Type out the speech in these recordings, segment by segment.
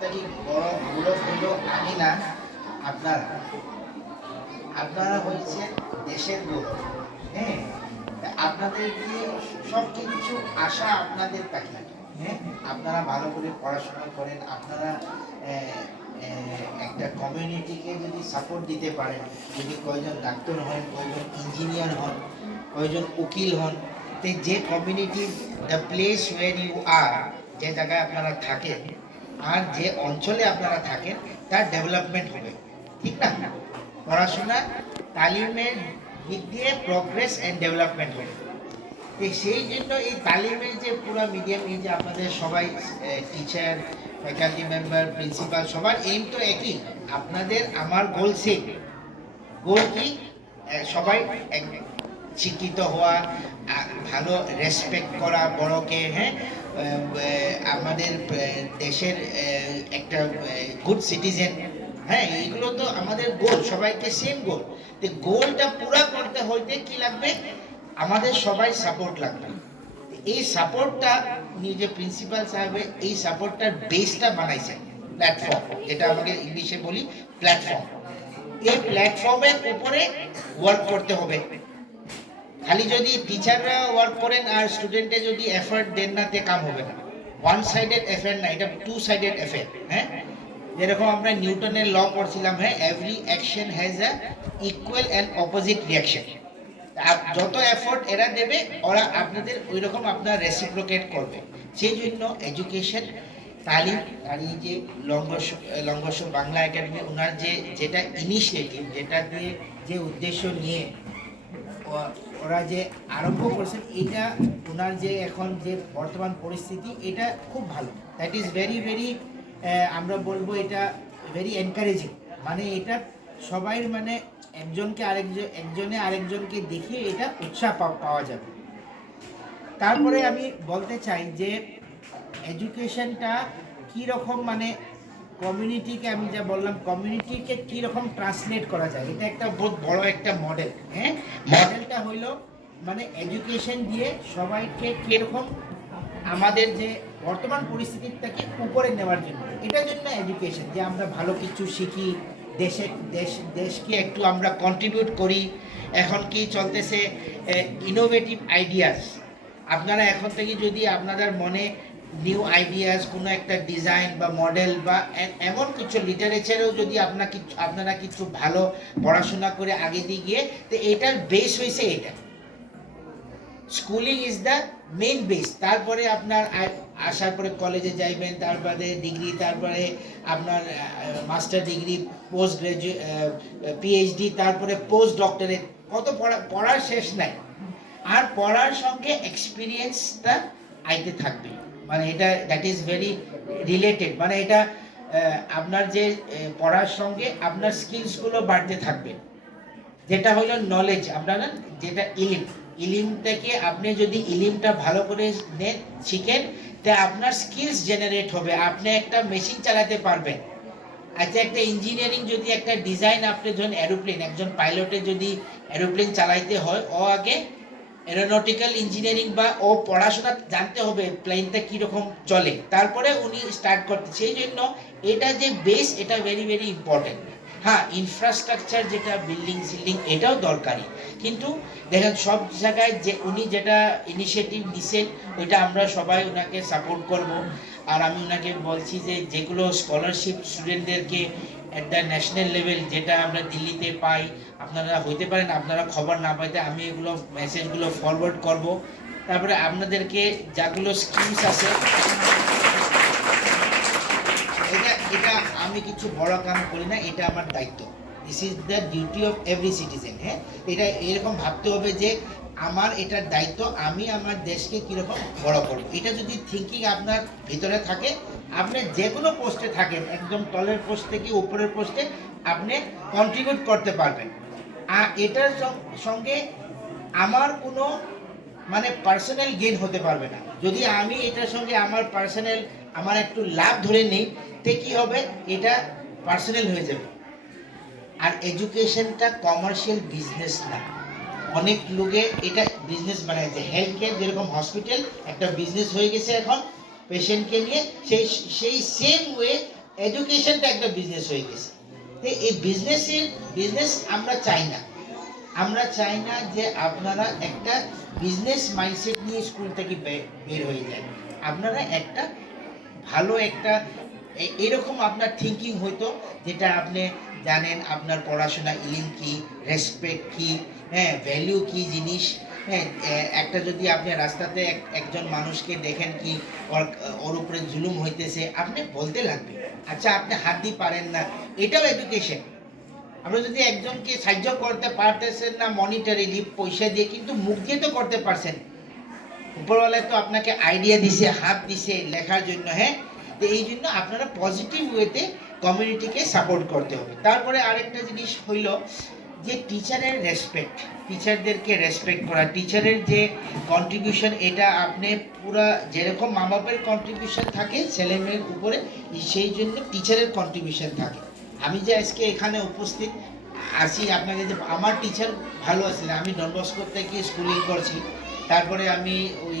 বড় গৌরব হলো আমি না, আপনারা আপনারা হচ্ছে দেশের গৌরব। হ্যাঁ, আপনাদেরকে সব কিছু আশা আপনাদের কাছে। হ্যাঁ, আপনারা ভালো করে পড়াশোনা করেন, আপনারা একটা কমিউনিটিকে যদি সাপোর্ট দিতে পারেন, যদি কয়জন ডাক্তার হন, কয়জন ইঞ্জিনিয়ার হন, কয়জন উকিল হন, তো যে community, the place where you are, যে জায়গায় আপনারা থাকেন আর যে অঞ্চলে আপনারা থাকেন তার ডেভেলপমেন্ট হবে, ঠিক না? পড়াশোনা তালিমের দিক দিয়ে প্রোগ্রেস অ্যান্ড ডেভেলপমেন্ট হবে। তো সেই জন্য এই তালিমের যে পুরো মিডিয়াম, এই যে আপনাদের সবাই টিচার, ফ্যাকাল্টি মেম্বার, প্রিন্সিপাল, সবার এইম তো একই। আপনাদের আমার গোল সেম। গোল কি? সবাই শিক্ষিত হওয়া, ভালো রেসপেক্ট করা বড়কে, হ্যাঁ, আমাদের দেশের একটা গুড সিটিজেন। হ্যাঁ, এইগুলো তো আমাদের গোল, সবাইকে সেম গোল। তো গোলটা পুরা করতে হইতে কি লাগবে? আমাদের সবাই সাপোর্ট লাগবে। এই সাপোর্টটা নিজে প্রিন্সিপাল সাহেবের এই সাপোর্টটার বেসটা বানাইছে প্ল্যাটফর্ম, যেটা আমাকে ইংলিশে বলি প্ল্যাটফর্ম। এই প্ল্যাটফর্মের উপরে ওয়ার্ক করতে হবে। খালি যদি টিচাররা ওয়ার্ক করেন আর স্টুডেন্টে যদি এফার্ট দেন না, তে কাম হবে না। ওয়ান সাইডেড এফেয়ার না, এটা টু সাইডেড এফেয়ার। হ্যাঁ, যেরকম আমরা নিউটনের ল পড়ছিলাম, হ্যাঁ, every action has a equal and opposite reaction. যত এফোর্ট এরা দেবে, ওরা আপনাদের ওই রকম আপনার রেসিপ্রোকেট করবে। সেই জন্য এডুকেশন, তালিম, আর এই যে লঙ্ঘর্ষ বাংলা একাডেমি, ওনার যেটা ইনিশিয়েটিভ, যেটা দিয়ে যে উদ্দেশ্য নিয়ে ওরা যে আরম্ভ করছেন, এটা ওনার যে এখন যে বর্তমান পরিস্থিতি, এটা খুব ভালো। দ্যাট ইজ ভেরি ভেরি, আমরা বলবো এটা ভেরি এনকারেজিং। মানে এটা সবাই, মানে একজনে আরেকজনকে দেখিয়ে এটা উৎসাহ পাওয়া যাবে। তারপরে আমি বলতে চাই যে এডুকেশনটা কীরকম, মানে কমিউনিটিকে, আমি যা বললাম কমিউনিটিকে কীরকম ট্রান্সলেট করা যায়, এটা একটা বহুত বড় একটা মডেল। হ্যাঁ, মডেলটা হইল মানে এডুকেশন দিয়ে সবাইকে কীরকম আমাদের যে বর্তমান পরিস্থিতিটাকে উপরে নেওয়ার জন্য, এটার জন্য এডুকেশন, যে আমরা ভালো কিছু শিখি, দেশকে একটু আমরা কন্ট্রিবিউট করি। এখন কি চলতেছে, ইনোভেটিভ আইডিয়াস। আপনারা এখন থেকে যদি আপনাদের মনে নিউ আইডিয়াস, কোনো একটা ডিজাইন বা মডেল বা এমন কিছু লিটারেচারেও যদি আপনারা কিছু ভালো পড়াশোনা করে আগে দিয়ে গিয়ে, তো এটার বেস হয়েছে এটা। Schooling is the main base. তারপরে আপনার আসার পরে কলেজে যাইবেন, তারপরে ডিগ্রি, তারপরে আপনার master degree, post graduate, PhD, তারপরে পোস্ট ডক্টরেট। কত পড়ার শেষ নাই। আর পড়ার সঙ্গে এক্সপিরিয়েন্সটা আইতে থাকবে। মানে এটা দ্যাট ইজ ভেরি রিলেটেড। মানে এটা আপনার যে পড়ার সঙ্গে আপনার স্কিলসগুলো বাড়তে থাকবে, যেটা হলো নলেজ। আপনারা যেটা ইলিম থেকে আপনি যদি ইলিমটা ভালো করে নেন, শিখেন, তা আপনার স্কিলস জেনারেট হবে। আপনি একটা মেশিন চালাতে পারবেন। আচ্ছা, একটা ইঞ্জিনিয়ারিং যদি একটা ডিজাইন, আপনি ধরুন এরোপ্লেন, একজন পাইলটের যদি এরোপ্লেন চালাইতে হয়, ও আগে এরোনটিক্যাল ইঞ্জিনিয়ারিং বা ও পড়াশোনা জানতে হবে প্লেনটা কীরকম চলে, তারপরে উনি স্টার্ট করতে। সেই জন্য এটা যে বেস, এটা ভেরি ভেরি ইম্পর্টেন্ট। হ্যাঁ, ইনফ্রাস্ট্রাকচার, যেটা বিল্ডিং এটাও দরকারি, কিন্তু দেখেন সব জায়গায় যে উনি যেটা ইনিশিয়েটিভ নিছেন, ওইটা আমরা সবাই ওনাকে সাপোর্ট করব। আর আমি ওনাকে বলছি যে যেগুলো স্কলারশিপ স্টুডেন্টদেরকে অ্যাট দ্য ন্যাশনাল লেভেল, যেটা আমরা দিল্লিতে পাই, আপনারা হইতে পারেন আপনারা খবর না পাইতে, আমি এগুলো মেসেজগুলো ফরওয়ার্ড করব। তারপরে আপনাদেরকে যাগুলো স্কিমস আছে, এটা আমি কিছু বড় কাম করি না, এটা আমার দায়িত্ব। This is the duty of every citizen. হ্যাঁ, এটা এরকম ভাবতে হবে যে আমার এটার দায়িত্ব, আমি আমার দেশকে কীরকম বড় করব। এটা যদি থিঙ্কিং আপনার ভিতরে থাকে, আপনি যে কোনো পোস্টে থাকেন, একদম তলের পোস্ট থেকে উপরের পোস্টে আপনি কন্ট্রিবিউট করতে পারবেন। আর এটার সঙ্গে আমার কোনো মানে পার্সোনাল গেইন হতে পারবে না। যদি আমি এটার সঙ্গে আমার একটু লাভ ধরে নিই, তে কী হবে, এটা পার্সোনাল হয়ে যাবে। আর এডুকেশনটা কমার্শিয়াল বিজনেস না। অনেক লোকে এটা বিজনেস বানাইছে। হেলথ কেয়ার যেরকম হসপিটাল একটা বিজনেস হয়ে গেছে এখন পেশেন্টকে নিয়ে, সেই সেম ওয়ে এডুকেশনটা একটা বিজনেস হয়ে গেছে। তো এই বিজনেস আমরা চাই না। আমরা চাই না যে আপনারা একটা বিজনেস মাইন্ডসেট নিয়ে স্কুল থেকে বের হয়ে যায়। আপনারা একটা ভালো একটা এরকম আপনার থিঙ্কিং হইতো, যেটা আপনি জানেন আপনার পড়াশোনা ইলিম কি, রেসপেক্ট কি, হ্যাঁ, ভ্যালু কি জিনিস। হ্যাঁ, একটা যদি আপনি রাস্তাতে একজন মানুষকে দেখেন কি ওর ওর উপরে জুলুম হইতেছে, আপনি বলতে লাগবে, আচ্ছা আপনি হাত দিয়ে পারেন না, এটাও এডুকেশন। আমরা যদি একজনকে সাহায্য করতে পারতেছেন না মনিটারিলি পয়সা দিয়ে, কিন্তু মুখ দিয়ে তো করতে পারছেন। উপরওয়ালা তো আপনাকে আইডিয়া দিছে, হাত দিছে লেখার জন্য, হ্যাঁ। তো এই জন্য আপনারা পজিটিভ ওয়েতে কমিউনিটিকে সাপোর্ট করতে হবে। তারপরে আরেকটা জিনিস হইল যে টিচারের রেসপেক্ট, টিচারদেরকে রেসপেক্ট করা, টিচারের যে কন্ট্রিবিউশন, এটা আপনি পুরা যেরকম মা বাপের কন্ট্রিবিউশন থাকে ছেলে মেয়ের উপরে, সেই জন্য টিচারের কন্ট্রিবিউশন থাকে। আমি যে আজকে এখানে উপস্থিত আছি আপনাকে, যে আমার টিচার ভালো আছে, আমি ডন বস্কো থেকে স্কুলিং করছি, তারপরে আমি ওই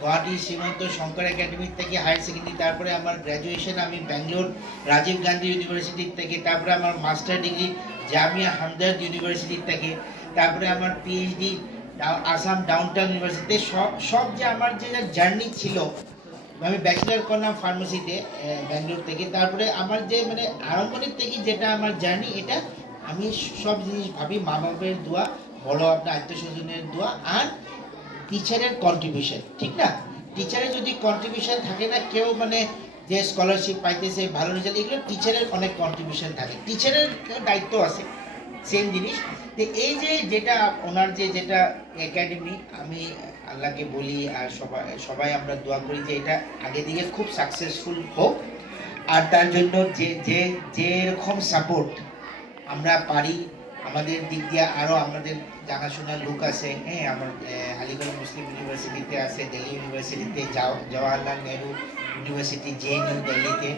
গুয়াহাটি শ্রীমন্ত শঙ্কর একাডেমি থেকে হায়ার সেকেন্ডারি, তারপরে আমার গ্র্যাজুয়েশন আমি ব্যাঙ্গালোর রাজীব গান্ধী ইউনিভার্সিটি থেকে, তারপরে আমার master degree Jamia Hamdard university থেকে, তারপরে আমার পিএইচডি আসাম ডাউনটাউন ইউনিভার্সিটিতে। সব যে আমার যে জার্নি ছিল, আমি ব্যাচেলার করলাম ফার্মেসিতে ব্যাঙ্গালোর থেকে, তারপরে আমার যে মানে আরম্ভনিক থেকে যেটা আমার জার্নি, এটা আমি সব জিনিস ভাবি মা বাবার দোয়া, বলো আপনার আত্মীয়স্বজনের দোয়া, আর টিচারের কন্ট্রিবিউশন, ঠিক না? টিচারের যদি কন্ট্রিবিউশন থাকে না, কেউ মানে যে স্কলারশিপ পাইতেছে, ভালো রেজাল্ট, এগুলো টিচারের অনেক কন্ট্রিবিউশন থাকে, টিচারের দায়িত্ব আছে, সেম জিনিস। তো এই যে যেটা ওনার যেটা একাডেমি, আমি আল্লাহকে বলি আর সবাই আমরা দোয়া করি যে এটা আগে দিকে খুব সাকসেসফুল হোক। আর তার জন্য যে যেরকম সাপোর্ট আমরা পারি, আমাদের দিক দিয়ে আরও আমাদের জানাশোনা লোক আছে, হ্যাঁ, আমার আলিগড় মুসলিম ইউনিভার্সিটিতে আছে, দিল্লি ইউনিভার্সিটিতে, জওয়াহরলাল নেহরু ইউনিভার্সিটি, জেএনইউ দিল্লিতে,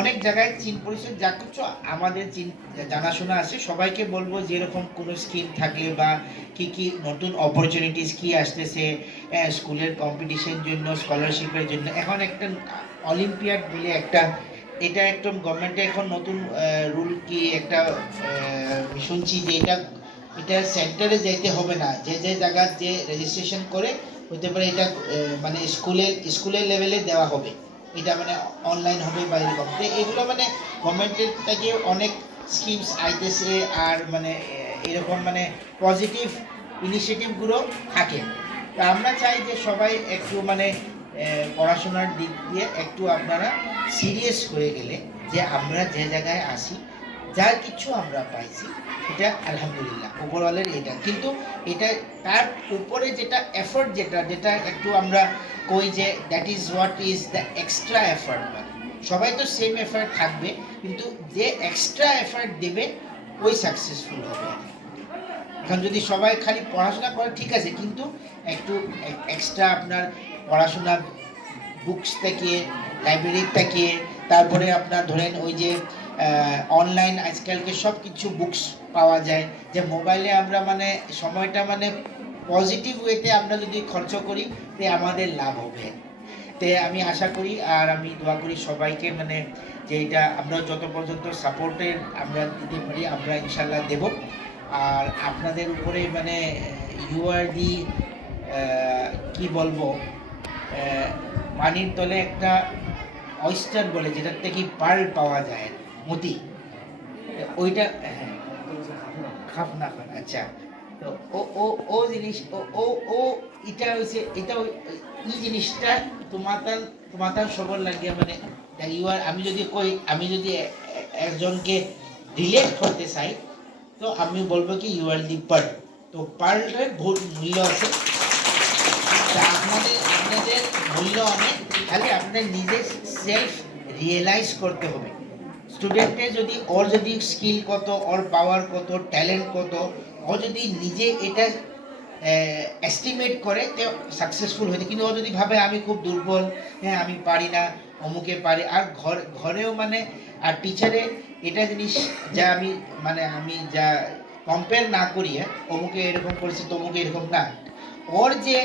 অনেক জায়গায় চীন পরিষদ যা কিছু আমাদের চীন জানাশোনা আছে। সবাইকে বলবো যে এরকম কোনো স্কিম থাকলে বা কি কি নতুন অপরচুনিটিস কি আসতেছে স্কুলের কম্পিটিশন জন্য, স্কলারশিপের জন্য, এখন একটা অলিম্পিয়াড বলে একটা, এটা একদম গভর্নমেন্টে এখন নতুন রুল কি একটা শুনছি যে এটা এটা সেন্টারে যাইতে হবে না, যে যে জায়গার যে রেজিস্ট্রেশন করে হতে পারে, এটা মানে স্কুলের লেভেলে দেওয়া হবে, এটা মানে অনলাইন হবে বা এরকম। তো এগুলো মানে গভর্নমেন্টের থেকে অনেক স্কিমস আইতেছে, আর মানে এরকম মানে পজিটিভ ইনিশিয়েটিভগুলো থাকে। তো আমরা চাই যে সবাই একটু মানে পড়াশোনার দিক দিয়ে একটু আপনারা সিরিয়াস হয়ে গেলে, যে আমরা যে জায়গায় আসি, যার কিছু আমরা পাইছি, এটা আলহামদুলিল্লাহ ওভারঅলের এটা, কিন্তু এটা তার উপরে যেটা এফোর্ট, যেটা একটু আমরা কই যে that is what is the extra effort. মানে সবাই তো সেম এফোর্ট থাকবে, কিন্তু যে এক্সট্রা এফোর্ট দেবে ওই সাকসেসফুল হবে। এখন যদি সবাই খালি পড়াশোনা করে ঠিক আছে, কিন্তু একটু এক্সট্রা আপনার পড়াশোনা বুকস থেকে, লাইব্রেরি থেকে, তারপরে আপনার ধরেন ওই যে অনলাইন আজকালকে সব কিছু বুকস পাওয়া যায়, যে মোবাইলে আমরা মানে সময়টা মানে পজিটিভ ওয়েতে আমরা যদি খরচ করি, তে আমাদের লাভ হবে। তে আমি আশা করি আর আমি দোয়া করি সবাইকে, মানে যে এটা আমরা যত পর্যন্ত সাপোর্টের আমরা দিতে পারি, আমরা ইনশাল্লাহ দেব। আর আপনাদের উপরে মানে ইউআরডি কি বলবো, পানির তলে একটা অয়েস্টার বলে, যেটার থেকে পার্ল পাওয়া যায়, মতি, ওইটা, হ্যাঁ, খাফনা, আচ্ছা। তো ও ও ও জিনিস ও ও ও এটা হচ্ছে, এটা এই জিনিসটা তোমার সবার লাগিয়া মানে ইউআর, আমি যদি কই, আমি যদি একজনকে রিলেট করতে চাই, তো আমি বলবো কি ইউ আর দি পার্ল। তো পার্লের বহুত মূল্য আছে, তা আপনাদের মূল্য অনেক, খালি আপনাদের নিজে সেলফ রিয়েলাইজ করতে হবে। স্টুডেন্টের যদি ওর যদি স্কিল কত, ওর পাওয়ার কত, ট্যালেন্ট কত, ও যদি নিজে এটা এস্টিমেট করে, তো সাকসেসফুল হয়েছে। কিন্তু ও যদি ভাবে আমি খুব দুর্বল, হ্যাঁ আমি পারি না, অমুকে পারি, আর ঘরেও মানে, আর টিচারে এটা জিনিস যা আমি যা কম্পেয়ার না করি, হ্যাঁ অমুকে এরকম করেছে তমুকে এরকম না, ওর যে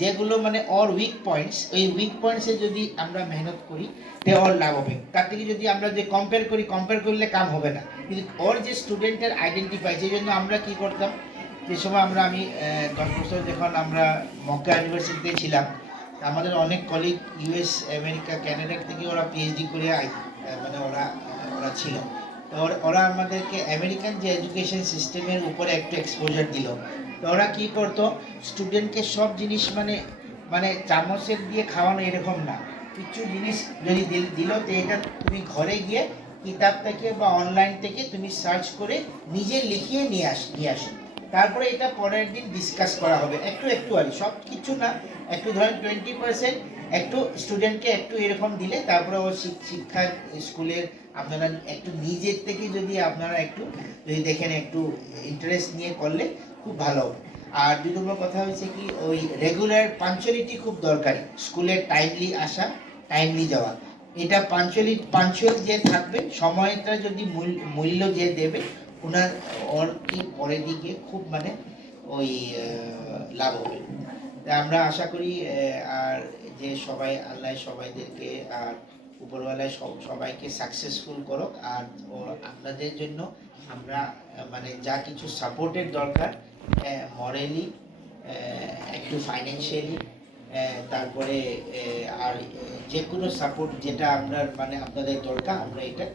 যেগুলো মানে ওর উইক পয়েন্টস, ওই উইক পয়েন্টসে যদি আমরা মেহনত করি তে ওর লাভ হবে। তার থেকে যদি আমরা যে কম্পেয়ার করলে কাম হবে না, কিন্তু ওর যে স্টুডেন্টের আইডেন্টিফাই, সেই জন্য আমরা কি করতাম, যে সময় আমি 10 বছর যখন আমরা মক্কা ইউনিভার্সিটিতে ছিলাম, আমাদের অনেক কলিগ ইউএস, আমেরিকা, কানাডা থেকে ওরা পিএইচডি করে মানে ওরা ওরা ছিল। তো ওরা আমাদেরকে আমেরিকান যে এডুকেশন সিস্টেমের উপরে একটু এক্সপোজার দিল। তো ওরা কী করতো, স্টুডেন্টকে সব জিনিস মানে মানে চামচের দিয়ে খাওয়ানো এরকম না, কিছু জিনিস যদি দিল, তো এটা তুমি ঘরে গিয়ে কিতাব থেকে বা অনলাইন থেকে তুমি সার্চ করে নিজে লিখিয়ে নিয়ে আসো, তারপরে এটা পরের দিন ডিসকাস করা হবে একটু একটু, আর সব কিছু না, একটু ধরেন 20% একটু স্টুডেন্টকে একটু এরকম দিলে, তারপরে ও শিক্ষা স্কুলের আপনারা একটু নিজের থেকে যদি আপনারা একটু যদি দেখেন, একটু ইন্টারেস্ট নিয়ে করলে খুব ভালো হবে। আর 2 নম্বর কথা হচ্ছে কি, ওই রেগুলার পাঞ্চুয়ালিটি খুব দরকারি, স্কুলে টাইমলি আসা, টাইমলি যাওয়া, এটা পাঞ্চুয়াল যে থাকবে, সময়টা যদি মূল্য যে দেবে, ওনার ওর কি পরের দিকে খুব মানে ওই লাভ হবে। তা আমরা আশা করি আর যে সবাই, আল্লাহ সবাইদেরকে আর উপরওয়ালায় সবাইকে সাকসেসফুল করুক। আর আপনাদের জন্য আমরা মানে যা কিছু সাপোর্টের দরকার, মরালি, একটু ফাইন্যান্সিয়ালি, তারপরে আর যে কোনো সাপোর্ট যেটা আপনার মানে আপনাদের দরকার, আমরা এটা